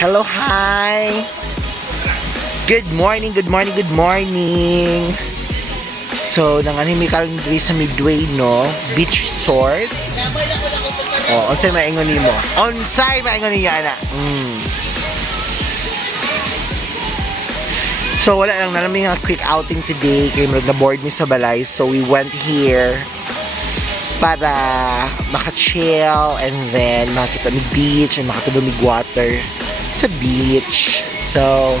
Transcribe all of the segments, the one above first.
Hello, hi. Good morning, good morning, good morning. So, nanganimical diri sa Midway, no? Beach Resort. Oh, onsay maingon nimo? Onsay maingon niya, ana? So, wala lang namin nga quick outing today. Kaya na-board mi sa balay. So, we went here para maka-chill and then makita ni beach and makatulumig water sa beach. So,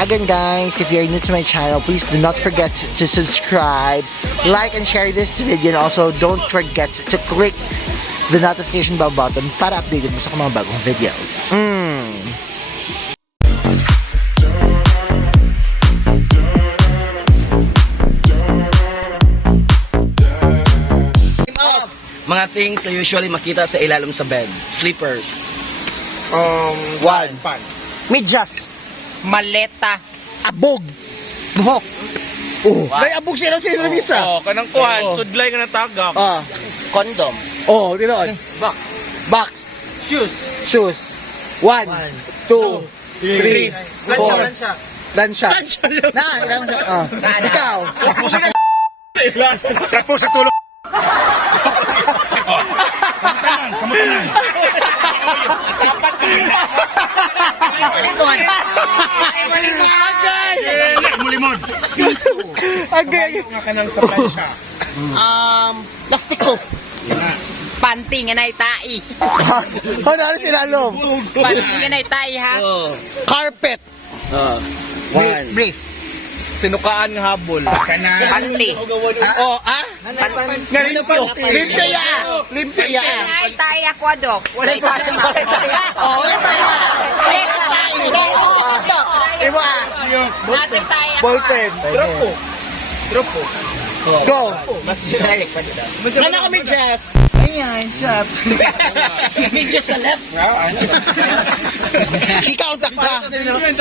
again guys, if you're new to my channel, please do not forget to subscribe, like, and share this video. And also, don't forget to click the notification bell button para updated mo sa mga bagong videos. Mga things na usually makita sa ilalim sa bed. Sleepers. One. Medyas. Maleta. Abog. Buhok. Oh, may abog sila sa misa. Oh, kanang kuhan, sudlay ka na tagak. Kondom. Oh, tinoon. Box. Box. Shoes. Shoes. 1, 2, 3, 4. Lansya. Na, ilang ikaw. Takpo sa tulog. Mulimod. Agay. Nga kanang sa plancha. Plastiko. Panty nga na itai. Ano sila lom? Panty nga na itai ha. Carpet. Brief. Sinukaan ng habol. Panty. Oh, Nga limpyo. Limpyo ya. Limpyo ya. Ay, tayo ako adok. Wala itai. Oh, iba. Natin tayo. Ballpen. Dropo. Go. Mas generic pa nila. Ano kami jazz? Ayan, shop. Medyo sa left. Sikaw-tak ka.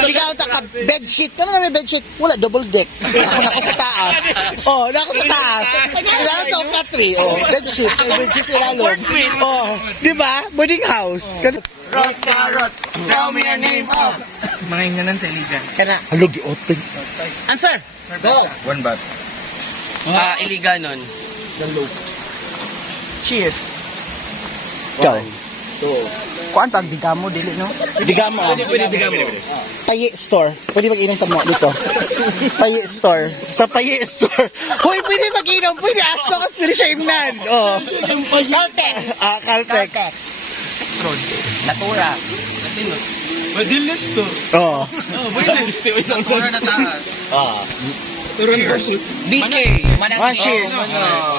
Sikaw-tak ka. Bedsheet. Ano na may bedsheet? Wala, double deck. Ako na sa taas. Oh, na ako sa taas. Kailangan sa ukatri. Oh, bedsheet. May bedsheet ilalong. Oh, di ba? Boarding house. Rots. Tell me your name of. Mga inganan sa iligan. Kana. Halo, gi-oting. Answer. Go. One bat. Iliganon. Cheers. Ikaw. Kuan pag bigamo dili no? Digamo. Pwede bigamo. Payi store. Pwede mag-inom sa mo dito. Payi store. Sa Payi store. Hoy, pwede mag-inom. Pwede asto ka spirit siya imnan. Oh. Caltex. Caltex. Natura. Latinos. Madilis to. Oh. Madilis to. Natura na taas. Cheers. DK. One cheers.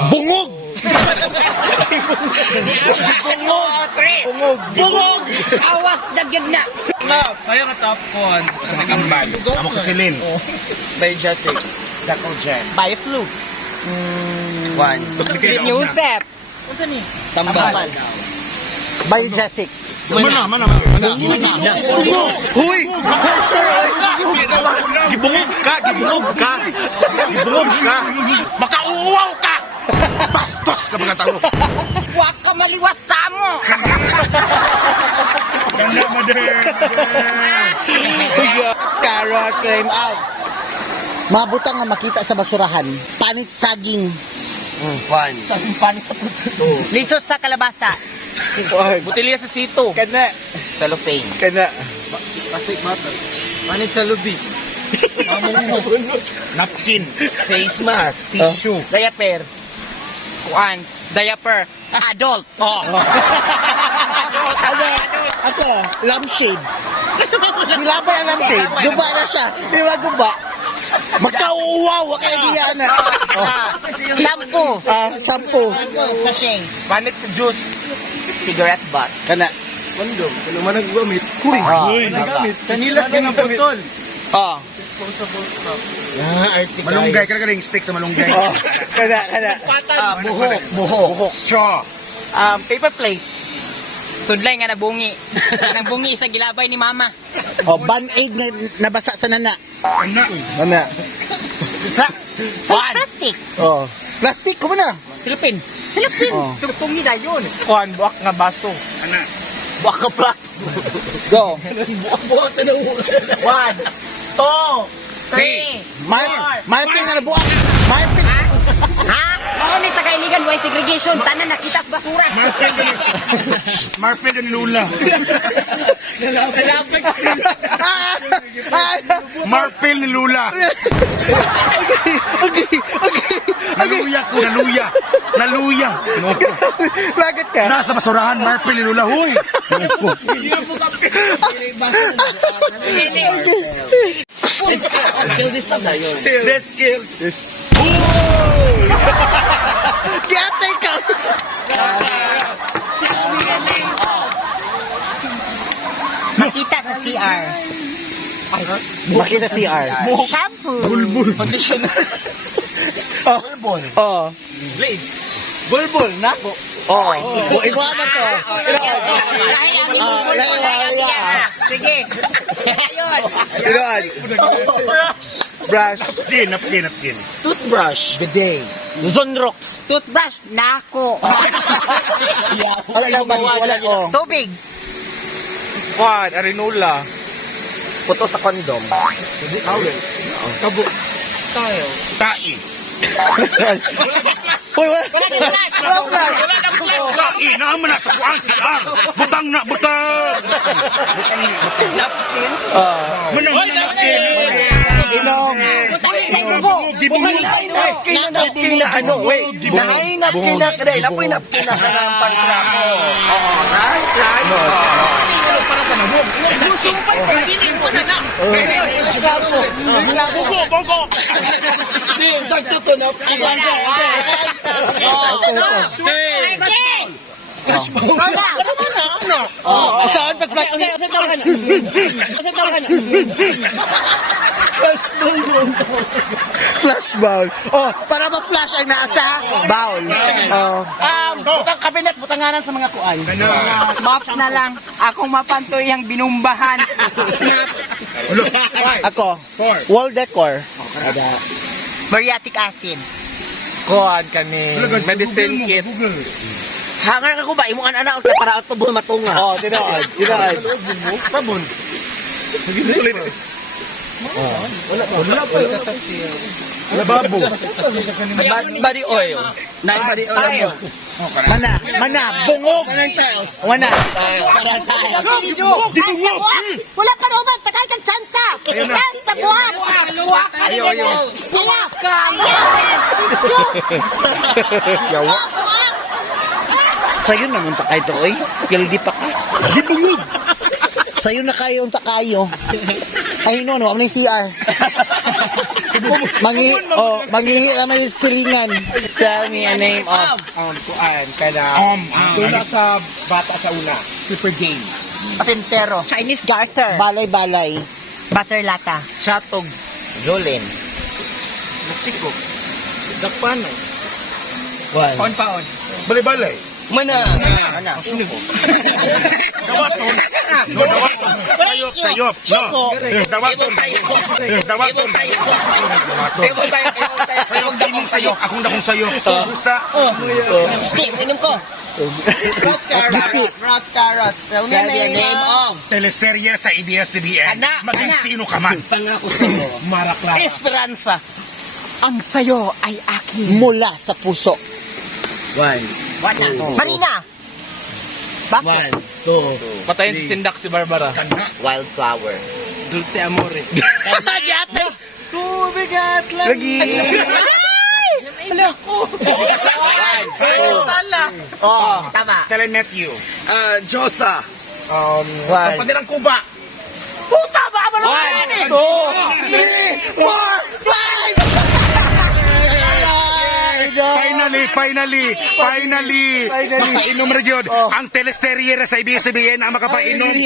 Bungog. Bungog. Awas dagyod na. Kaya nga top ko. Sa nagambal. Amok sa silin. By Jessic. Dako dyan. By flu. One. Yusef. Tambal. By Jessic. Mana. Huy! Sir, Gibungog ka. Makauuwaw ka. Bastos ka mga tao. Huwag ka maliwat sa mo. Carrot, time out. Mabutang nga makita sa basurahan. Panit saging. One. Lisos sa kalabasa. Butilya sa sito. Kana. Cellophane. Kana. Plastic bottle. Manit sa lubi. Napkin. Face mask. Tissue. Diaper. Kuan. Diaper. Adult. Oh. Ako, lampshade. Nilabay ang lampshade. Guba na siya. Di ba guba? Magkauwaw. Kaya diyan na. Shampoo. Shampoo. Sachet. Manit sa juice. Cigarette butt. Kana. Kondom. Kung man naggamit. Huy. Naggamit. Chanilas ka ng putol. Oh. Malunggay. Kaya ka ring stick sa malunggay. Oh. Kana. Buhok. Straw. Paper plate. Sudlay nga nabungi. Nabungi sa gilabay ni mama. Oh, band-aid na nabasa sa nana. Nana. Plastic. Oh. Plastic, kumana. Philippine. Philippine. Oh. Tugtungi na yun. Kuhan, buwak nga baso. Waka plot. Go. Buhat na ng 1, 2, 3. Marpil na nabuang. Marpil. Ha? Mao ni tagailigan way segregation tanan nakita sa basura. Marpil and Lula. Marpil ni Lula. Okay. Naluya ko, naluya. Naluya. Bakit ka? Nasa basurahan, Marpil ni Lula. Huy. Kill this stuff na yun. Let's kill. Kiyatay ka. Makita sa CR. Makita CR. Shampoo. Oh. Bulbul, nako. Oh. Iba na to. Sige. Ayun. Ilan? Brush. Napkin. Toothbrush. Bidet. Zonrox. Toothbrush. Nako. Wala lang ba? Wala ko. Tubig. Arinola. Puto sa kondom. Kabo. Tayo. Tai. Uy, wala. Wala kang flash. Tai. Naaman na sa kuang CR. Butang na, butang. Manang napkin. Inom. Dibungog. Napkin na ano, wait. Nahay napkin na kada. Lapoy napkin na kada ang pangkrako. Oo, right. Bogo. Sakto to napkin. Saan pag flash? Flash bowl. Oh, para ma-flash ang nasa bowl. Oh. Butang kabinet, butanganan sa mga kuan. Map na lang. Akong mapantoy ang binumbahan. Ako. Wall decor. Bariatric acid. Kuhan kami. Medicine kit. Hangar ako ba? Imong anak ka para autobol matunga. Oh, tinood. Sabon. Lababo. Body oil. Nine body oil. Mana. Bungog. Wana. Dibungog. Wala pa naman, tagay kang tsansa. Tsansa, buhat. Ayo. Buhat. Yawa. Sa'yo naman takay to, oy. Yaldi pa ka. Dibungog. Sa'yo na kayo ang takayo. Ay, no, ano yung CR? Manghihi naman yung silingan. Tell me a name of kuan kada doon sa bata sa una. Slipper game. Patintero. Chinese garter. Balay-balay. Butter lata. Shatog. Jolin. Mastiko. Dakpano. On pa on. Balay-balay. Mana. Dawaton. No, dawaton. Sayop. No. Dawaton. Dawaton. Sayop, daming sayop. Akong dakong sayop. Busa. Steve, inom ko. Rats carrots. Tell me a name of. Teleserye sa ABS-CBN. Anak. Maging sino ka man. Pangako sa iyo. Marakla. Esperanza. Ang sayo ay akin. Mula sa puso. 1, Wala. Marina. Bakit? 2, Patayin si Sindak si Barbara. Wildflower. Dulce Amore. Tubig at Lagi. Oo, tama. Telemeteo. Josa. Padirang Kuba. Puta ba ka naman? 1, 2, 3, 4, 5! Finally. Makainom ra gyud ang teleserye sa ABS-CBN ang makapainom.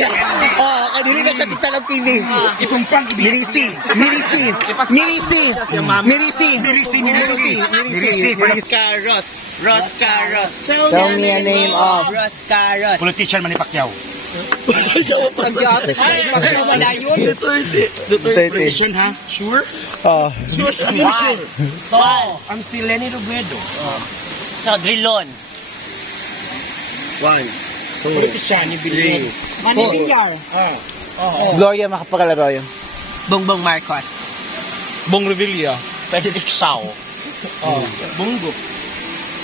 Kadili na sa titalang TV. Isumpang Milisi. Rats carrots. Tell me a name of. Rats carrots. Politician Manny Pacquiao. Politician ha? Sure? I'm si Lenny Robredo. So, Drilon. 1, Manny Villar. Gloria Macapagal-Arroyo. Bongbong Marcos. Bong Revilla. Frederick Shaw. Bongo.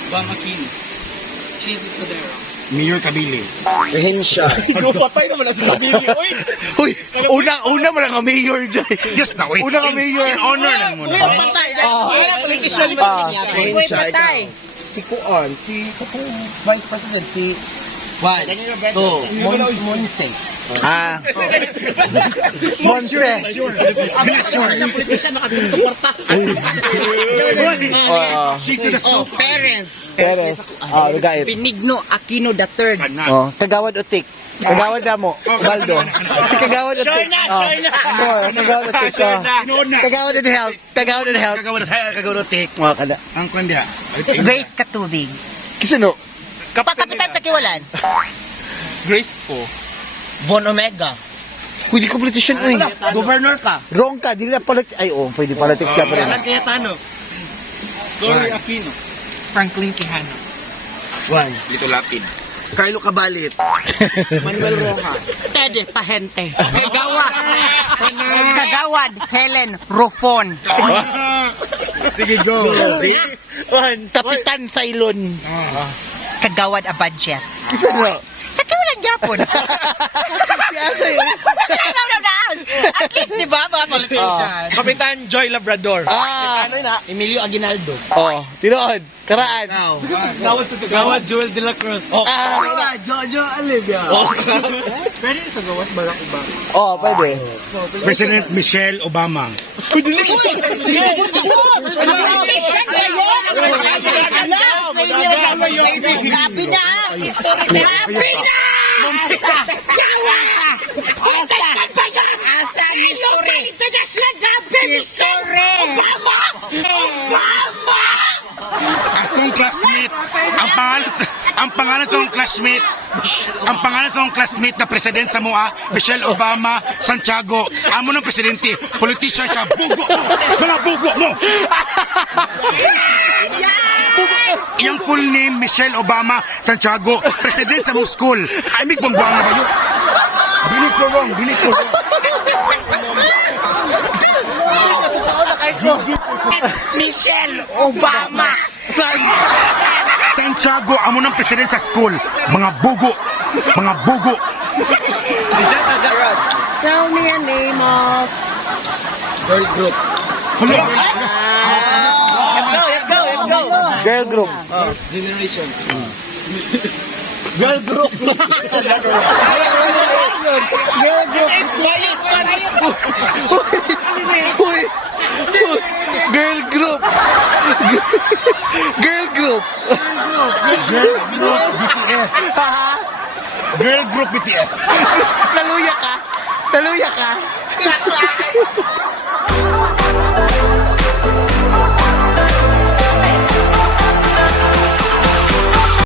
Bang Aquino. Jesus Cordero. Mayor Kabili. Hensha. Patay naman na si Kabili. Uy! Uy, una mo lang ang mayor dyan. Yes na, wait. Una ka mayor. Honor lang muna. Politician Hensha. Si Kuon, si Vice President, si Juan. Monse. Ah. Monse. She to the scope. Parents. Perez. Rugait. Benigno Aquino III. Oh, Kagawad Utik. Kagawad na mo. Baldo. Si Kagawad Utik. Sure, Kagawad Utik. Kagawad and Health. Kagawad and Health. Kagawad take. Mga kada. Ang kanya. Grace Katubig. Kisano? Kapitan sa Kiwalan. Grace po. Von Omega. Pwede ko politician uy. Governor ka. Wrong ka, dili na politics. Ay, oh, pwede politics ka pa rin. Alan Cayetano. Gloria Aquino. Franklin Quijano. Juan. Dito Latin. Carlo Cabalit. Manuel Rojas. Tede Pahente. Kagawad Helen Rufon. Sige, go. Kapitan Sailon. Kagawad Abadjes. Kisano? Sa Kiwalan Japon. Si ate yun. At least, di ba, mga politician? Kapitan Joy Labrador. Ah. Emilio Aguinaldo. Oh, tinood. Karaan. Gawad Joel de la Cruz. Ah. Jojo Olivia. Pwede sa gawas balak iba. Oh, pwede. President Michelle Obama. Grabe na! Grabe na! Asa history! History! Akong classmate. Ang pangalan sa akong classmate. Ang pangalan sa akong classmate na president sa MOA, Michelle Obama Santiago. Amo ng presidente. Politician siya. Bugo mo! Mga bugo mo! Iyang full name, Michelle Obama Santiago. President sa mong school. Ay, may bangbuang na ba yun? Binig ko wrong. Michelle Obama! Santiago, amo ng president sa school. Mga bugo. Tell me a name of... Girl group. Girl group. Generation. Uy! Girl group. Girl group. BTS. Girl group BTS. Naluya ka?